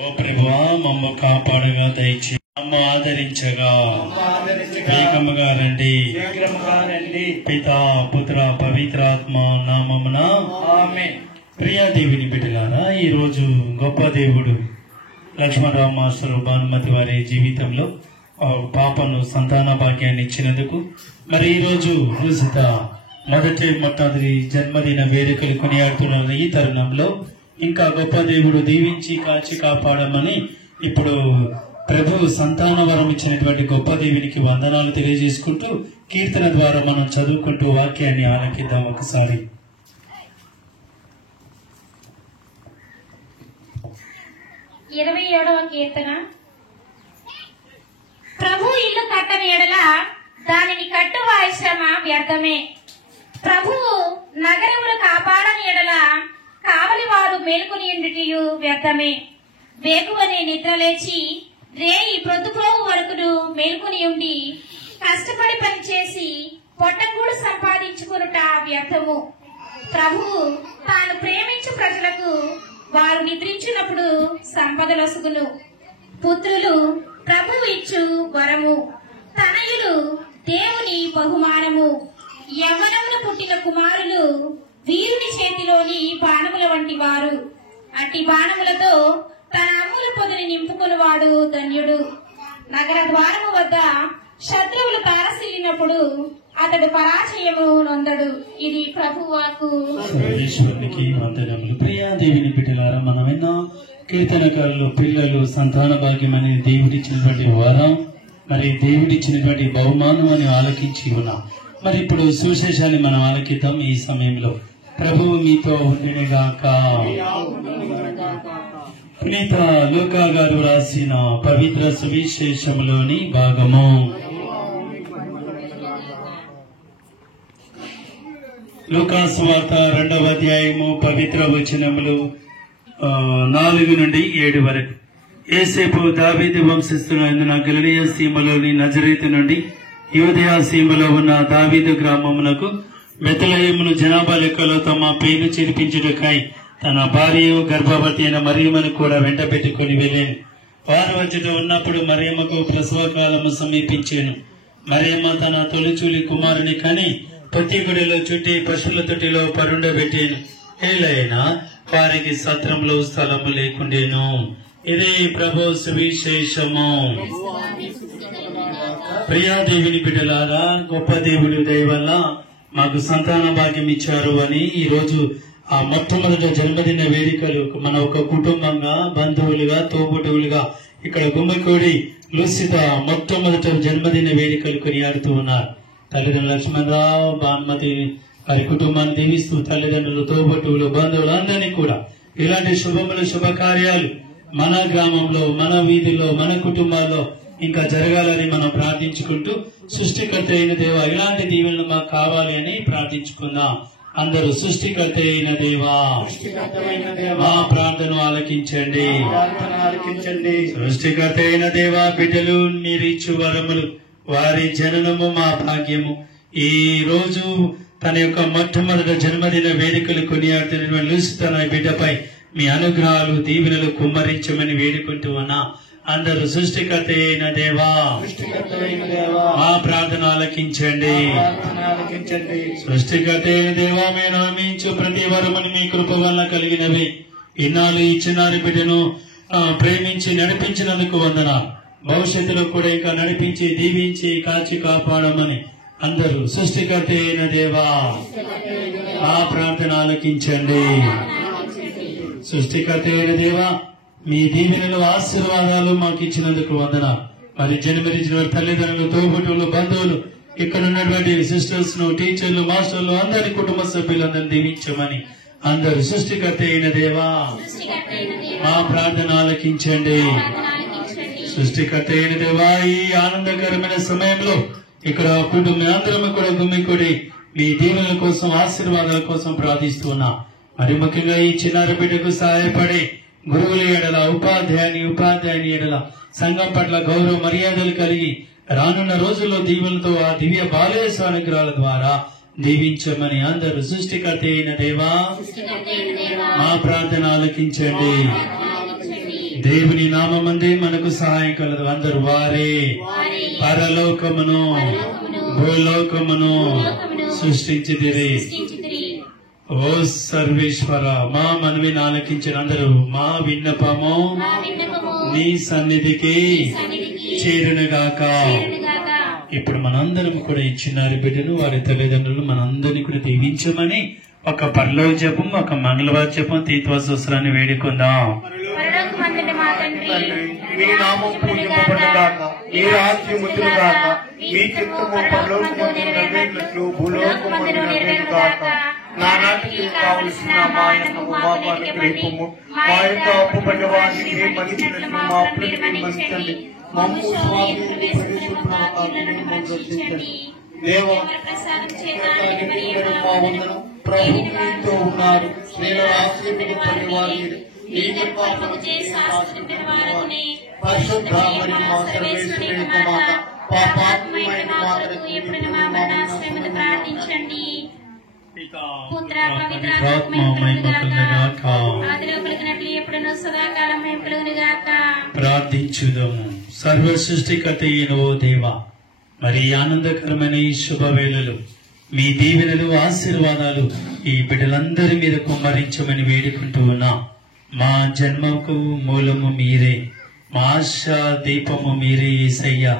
ఓ ప్రభువా, మమ్మ కాపాడగా దయచి అమ్మ ఆదరించగా వేగముగా రండి. పితా పుత్ర పవిత్రాత్మ నామమున ఆమేన్. ప్రియా దేవుని బిడ్డలారా, ఈ రోజు గొప్ప దేవుడు లక్ష్మణరావు మాస్టర్ భానుమతి వారి జీవితంలో పాపను సంతాన భాగ్యాన్ని ఇచ్చినందుకు మరి ఈ రోజు రుసిత మొట్టమొదటి జన్మదిన వేడుకలు కొనియాడుతున్న ఈ తరుణంలో ఇంకా గొప్ప దేవుడు దీవించి కాచి కాపాడమని ఇప్పుడు ప్రభు సంతాన వరం ఇచ్చినటువంటి గొప్ప దేవునికి వందనాలు తెలియజేసుకుంటూ కీర్తన ద్వారా మనం చదువుకుంటూ వాక్యాన్ని ఆలకిద్దాం. ఒకసారి 27వ కీర్తన. ప్రభు ఇల్లు కట్టని ఎడల దానిని కట్టు వారి శ్రమ వ్యర్థమే. ప్రభువు నగరములు కాపాడని ఎడల కావలి వారు మేలుకొని ఉండుటయు వ్యర్థమే. వేకువనే నిద్రలేచి రేయి ప్రొద్దుపోవు వరకును మేలుకొని ఉండి కష్టపడి పనిచేసి పొట్టకూడు సంపాదించుకొనుట వ్యర్థము. ప్రభువు తాను ప్రేమించు ప్రజలకు వారు నిద్రించినప్పుడు సంపదలొసుగును. పుత్రులు ప్రభువు ఇచ్చు వరము, తనయులు దేవుని బహుమానము. యవ్వనమున పుట్టిన కుమారులు వీరుని చేతిలోని బాణముల వంటి వారు. అట్టి బాణములతో తన అమ్ముల పొదని నింపుకునివాడు ధన్యుడు. నగర ద్వారము వద్ద శత్రువులు తారసిల్లినప్పుడు అతడు పరాజయము నొందడు. ఇది ప్రభువాకు. ఈశ్వరునికి వందనములు. ప్రియా దేవుని బిడ్డలారా, మనం ఎన్నో కీర్తనకారులు పిల్లలు సంతాన భాగ్యం అనేది దేవుడిచ్చినటువంటి వరం, మరి దేవుడిచ్చినటువంటి బహుమానం అని ఆలకించి ఉన్నాం. మరి ఇప్పుడు సువిశేషాన్ని మనం ఆలకిద్దాం. ఈ సమయంలో ప్రభువు మీతో ఉండినగాక. పునీత లూకా గారు రాసిన పవిత్ర సువిశేషంలోని భాగము. లూకా సువార్త 2వ అధ్యాయము పవిత్ర వచనములు 4 నుండి 7 వరకు. యేసేపు దావీదు వంశస్థులైన గలిలయ సీమలోని నజరేతు నుండి యూదయ సీమలో ఉన్న దావీదు గ్రామమునకు బెత్లెహేమును జనాభా లెక్కలో తమ పేరు చేర్పించుటకై తన భార్య గర్భవతి అయిన మరియమ్మను కూడా వెంట పెట్టుకుని వెళ్ళాను. వారు వచ్చుట ఉన్నప్పుడు మరియమ్మకు ప్రసవ కాలము సమీపించాను. మరియమ్మ తన తొలిచూలి కుమారుని కని పొత్తిగుడిలో చుట్టి పశువుల తొట్టిలో పరుండబెట్టాను. ఏలైనా వారికి సత్రంలో స్థలము లేకుండేను. ఇదే ప్రభు సువిశేషము. ప్రియాదేవిని బిడ్డలారా, గొప్ప దేవుడి దయ వల్ల మాకు సంతాన భాగ్యం ఇచ్చారు అని ఈ రోజు ఆ మొట్టమొదటి జన్మదిన వేడుకలు మన ఒక కుటుంబంగా, బంధువులుగా, తోబుట్టువులుగా ఇక్కడ గుమ్మకూడి లుసిత మొట్టమొదటి జన్మదిన వేడుకలు కొనియాడుతూ ఉన్నారు. తల్లిదండ్రులు లక్ష్మణరావు భానుమతి వారి కుటుంబాన్ని దీవిస్తూ తల్లిదండ్రులు, తోబుట్టువులు, బంధువులు అందరినీ కూడా ఇలాంటి శుభకార్యాలు మన గ్రామంలో, మన వీధిలో, మన కుటుంబాల్లో ఇంకా జరగాలని మనం ప్రార్థించుకుంటూ సృష్టికర్త అయిన దేవా ఇలాంటి దీవెనలు మాకు కావాలి అని ప్రార్థించుకుందాం. అందరూ సృష్టికర్త అయిన దేవా మా ప్రార్థన ఆలకించండి. సృష్టికర్త అయిన దేవా, బిడ్డలు మీరిచ్చు వరములు, వారి జననము మా భాగ్యము. ఈ రోజు తన యొక్క మొట్టమొదటి జన్మదిన వేడుకలు కొనియాడుతున్నటువంటి లూసిత బిడ్డపై మీ అనుగ్రహాలు, దీవెనలు కుమ్మరించమని వేడుకుంటూ ఉన్నా. అందరూ సృష్టికర్త అయిన దేవా మా ప్రార్థన ఆలకించండి. సృష్టికర్త అయిన దేవా, మీరు నమ్మించు ప్రతి వరముని మీ కృప వల్ల కలిగినవి. ఇన్నాళ్ళు ఇచ్చినారి బిడ్డను ప్రేమించి నడిపించినందుకు వందనాలు. భవిష్యత్తులో కూడా ఇంకా నడిపించి దీవించి కాచి కాపాడమని అందరూ సృష్టికర్త అయిన దేవా మా ప్రార్థన ఆలకించండి. సృష్టికర్త అయిన దేవా, మీ దీవెనలు, ఆశీర్వాదాలు మాకు ఇచ్చినందుకు వందనాలు. మరి జన్మనిచ్చిన తల్లిదండ్రులు, తోబుట్టువులు, బంధువులు, ఇక్కడ ఉన్నటువంటి సిస్టర్స్ ను, టీచర్లు, మాస్టర్లు, అందరి కుటుంబ సభ్యులందరినీ దీవించమని అందరూ సృష్టికర్త అయిన దేవా మా ప్రార్థన ఆలకించండి. సృష్టికర్త అయిన దేవా, ఈ ఆనందకరమైన సమయంలో ఇక్కడ కుటుంబం అందరం కూడా గుమ్మికూడి మీ దీవెనల కోసం, ఆశీర్వాదాల కోసం ప్రార్థిస్తున్నా. మరి ముఖ్యంగా ఈ చిన్నారి బిడ్డకు సహాయపడే గురువుల ఎడల, ఉపాధ్యాయుని ఎడల సంఘం పట్ల గౌరవ మర్యాదలు కలిగి రానున్న రోజుల్లో దీవులతో ఆ దివ్య బాలయేసు అనుగ్రహాల ద్వారా దీవించమని అందరూ సృష్టికర్త అయిన దేవా మా ప్రార్థన ఆలకించండి. దేవుని నామమందే మనకు సహాయం కలదు. అందరు వారే పరలోకమును భూలోకమును సృష్టించితిరి. ఓ సర్వేశ్వర, మా మనవిని ఆలకించిన అందరూ మా విన్నపము నీ సన్నిధికి చేరునుగాక. ఇప్పుడు మనందరం కూడా ఇచ్చినారు బిడ్డను వారి తల్లిదండ్రులు మనందరినీ కూడా దీవించమని ఒక పరలోక జపం, ఒక మంగళవార జపం, తీర్థవస్త్రాన్ని వేడుకుందాం. మీ నామం పూజింపబడుగాక, మీ రాజ్యం వచ్చుగాక, మీ చిత్తము పరలోకమందు నెరవేరినట్లు భూలోకమందు నెరవేరుగాక. నానాటికి కావలసిన మా యొక్క మాకు అనుగ్రహింపుము. మా యొక్క అప్పుపడ్డ వారిని మన్నించినట్లు మా అప్పులను మన్నించండి. మమ్ము స్వామిని రక్షించండి. దేవ మా వందనం. ప్రభు మీతో ఉన్నారు. నేను ఆశీర్వదింపని వారిని పరిశుద్ధ మరియు మా సర్వేశ్వరి మాత పాపాత్మైన మాతకు ఎప్పుడు మా మరణాశ్రమను ప్రార్థించండి. పుత్ర పవిత్రాత్మ ఆదిలో కలిగినట్లు ఎప్పుడునూ సదాకాలం మేము కలుగునుగాక. ప్రార్థించుదాము. సర్వ సృష్టికర్త అయిన ఓ దేవా, మరి ఆనందకరమైన ఈ శుభవేళలు మీ దీవెనలు ఆశీర్వాదాలు ఈ బిడ్డలందరి మీద కుమ్మరించమని వేడుకుంటూ ఉన్నా. మా జన్మకు మూలము మీరే, మా ఆశా దీపము మీరే యేసయ్యా,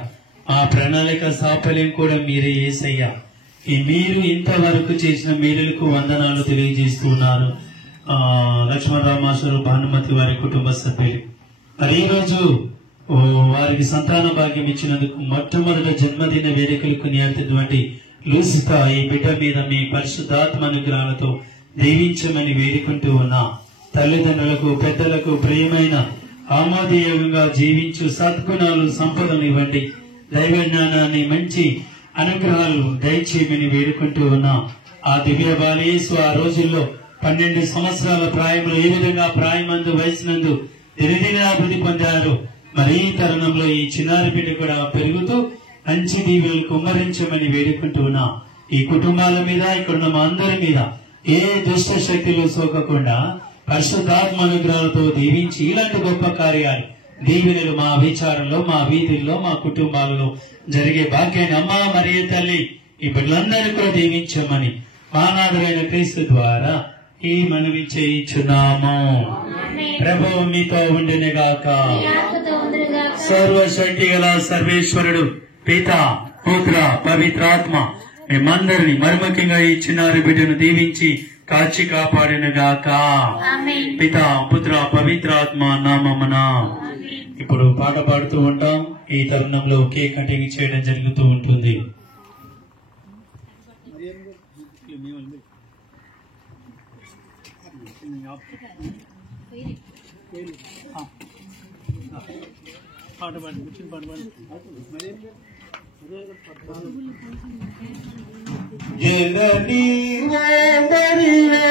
మా ప్రణాళిక సాఫల్యం కూడా మీరే యేసయ్యా. ఈ మీరు ఇంతవరకు చేసిన మేలులకు వందనాలు తెలియజేస్తున్నారు. లక్ష్మణరావు మాస్టర్, భానుమతి వారి కుటుంబ సభ్యులు మరి ఈ రోజు వారికి సంతాన భాగ్యం ఇచ్చినందుకు మొట్టమొదటి జన్మదిన వేడుకలకు నేర్చినటువంటి లూసిత ఈ బిడ్డ మీద మీ పరిశుద్ధాత్మ అనుగ్రహాలతో దీవించమని వేడుకుంటూ ఉన్నా. తల్లిదండ్రులకు పెద్దలకు ప్రియమైన ఆమోదయోగంగా జీవించు సద్గుణాలు సంపదలు ఇవ్వండి. దైవ జ్ఞానాన్ని మంచి అనుగ్రహాలు దయచేయమని వేడుకుంటూ ఉన్నా. ఆ దివ్య బాలేసు ఆ రోజుల్లో 12 సంవత్సరాల ప్రాయంలో ఏ విధంగా ప్రాయమందు వయసునందు దినదినాభివృద్ధి పొందారు. మరి ఈ తరుణంలో ఈ చిన్నారి బిడ్డ కూడా పెరుగుతూ మంచి దీవెనలు కుమ్మరించమని వేడుకుంటూ ఉన్నా. ఈ కుటుంబాల మీద ఇక్కడున్న మా అందరి మీద ఏ దుష్ట శక్తులు సోకకుండా పరిశుద్ధాత్మ అనుగ్రహాలతో దీవించి ఇలాంటి గొప్ప కార్యాలు దీవెనలు మా విచారంలో, మా వీధుల్లో, మా కుటుంబాలలో జరిగే భాగ్యాన్ని అమ్మా మరియ తల్లి ఈ బిడ్డలందరినీ కూడా దీవించమని మానాథుడైన క్రీస్తు ద్వారా ఈ మనవి చేయించున్నాము. ప్రభువు మీతో ఉండినగాక. సర్వశక్తి గల సర్వేశ్వరుడు పిత, పుత్ర, పవిత్రాత్మ మేమందరిని మర్మకంగా ఈ చిన్నారి బిడ్డను దీవించి కాచి కాపాడినగాక. పిత, పుత్ర, పవిత్రాత్మ నామమున. ఇప్పుడు పాట పాడుతూ ఉంటాం. ఈ తరుణంలో కేక్ కటింగ్ చేయడం జరుగుతూ ఉంటుంది. జననీ ఓ మరియా